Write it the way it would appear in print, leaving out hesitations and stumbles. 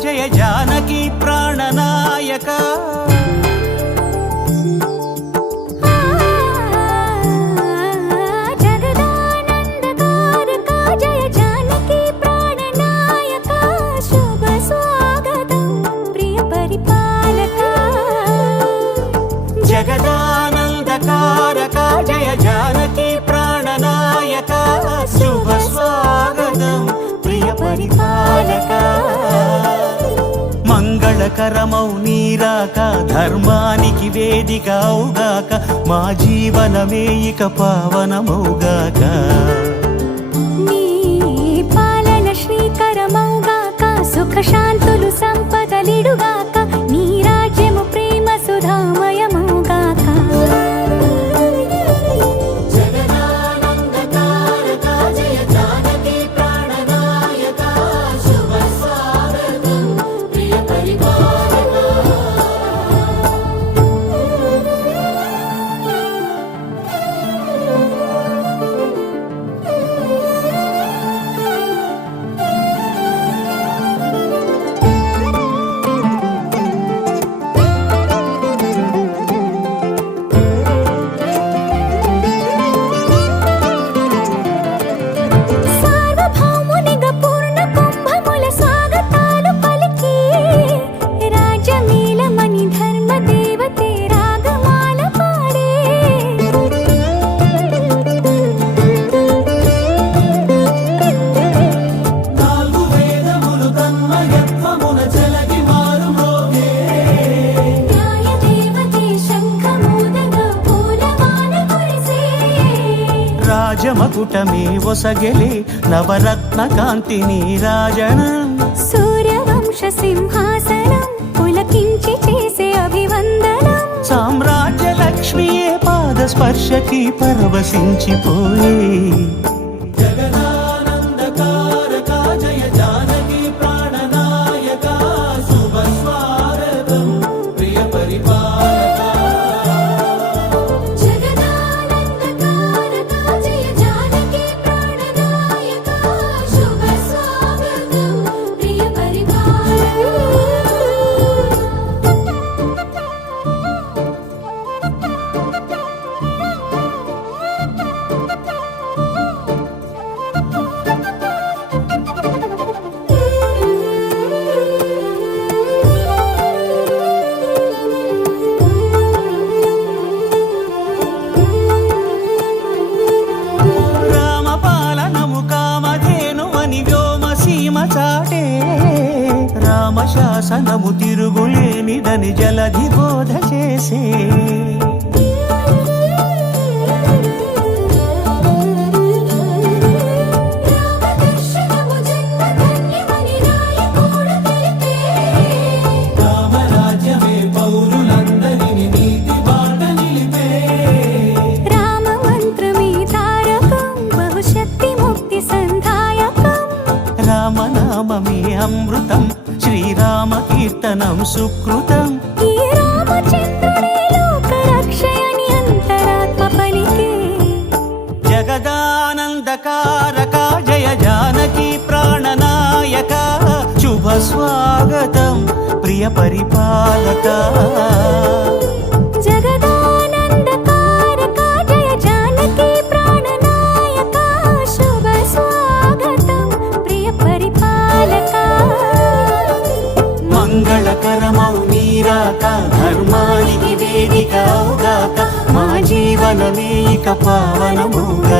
జయ జానకి ప్రాణనాయక జగదానందకారక జయ జానకి ప్రాణనాయక శుభ స్వాగతం ప్రియ పరిపాలక జగదానందకారక జయ జానకి ప్రాణనాయక శుభ స్వాగతం ప్రియ పరిపాలక మంగళకరమౌ నీరాక ధర్మానికి వేదిక అవుగాక మా జీవనమే ఇక పావనమౌగాక నీ పాలన శ్రీకరమౌగాక సుఖ శాంతులు సంపదలిడుగాక నీ రాజ్యము ప్రేమ సుధామయమౌగాక రాజమకుటమే ఒసగెలే నవరత్న కాంతి నీరాజనం సూర్యవంశ సింహాసనం పులకించి చేసే అభివందనం సామ్రాజ్య లక్ష్మియే పాద స్పర్శకి పరవశించిపోయే జగదానందకారక జయ జానకి ప్రాణనాయక శుభ స్వాగతం ప్రియ పరిపాలక జగదానందకారక జయ జానకి ప్రాణనాయక శుభ స్వాగతం ప్రియ పరిపాలక రామపాలనము కామధేనువని వ్యోమసీమ చాటే రామశాసనము తిరుగులేనిదని జలధి బోధ చేసే రామదర్శనము జన్మధన్యమని నాయకుడు తెలిపే రామరాజ్యమే పౌరులందరిని నీతి బాట నిలిపే రామమంత్రమే తారకం బహుశక్తి ముక్తి సంధాయకం రామనామమే అమృతం శ్రీరామ కీర్తనం సుకృతం ఈ రామచంద్రుడే లోక రక్షయని అంతరాత్మ పలికే జగదానందకారక జయ జానకి ప్రాణనాయక శుభ స్వాగతం ప్రియ పరిపాలక జగదానందకారక జయ జానకి ప్రాణనాయక శుభ స్వాగతం ప్రియ పరిపాలక మంగళకరమౌ నీరాక ధర్మానికి వేదిక అవుగాక మా జీవనమే ఇక పావనముగాక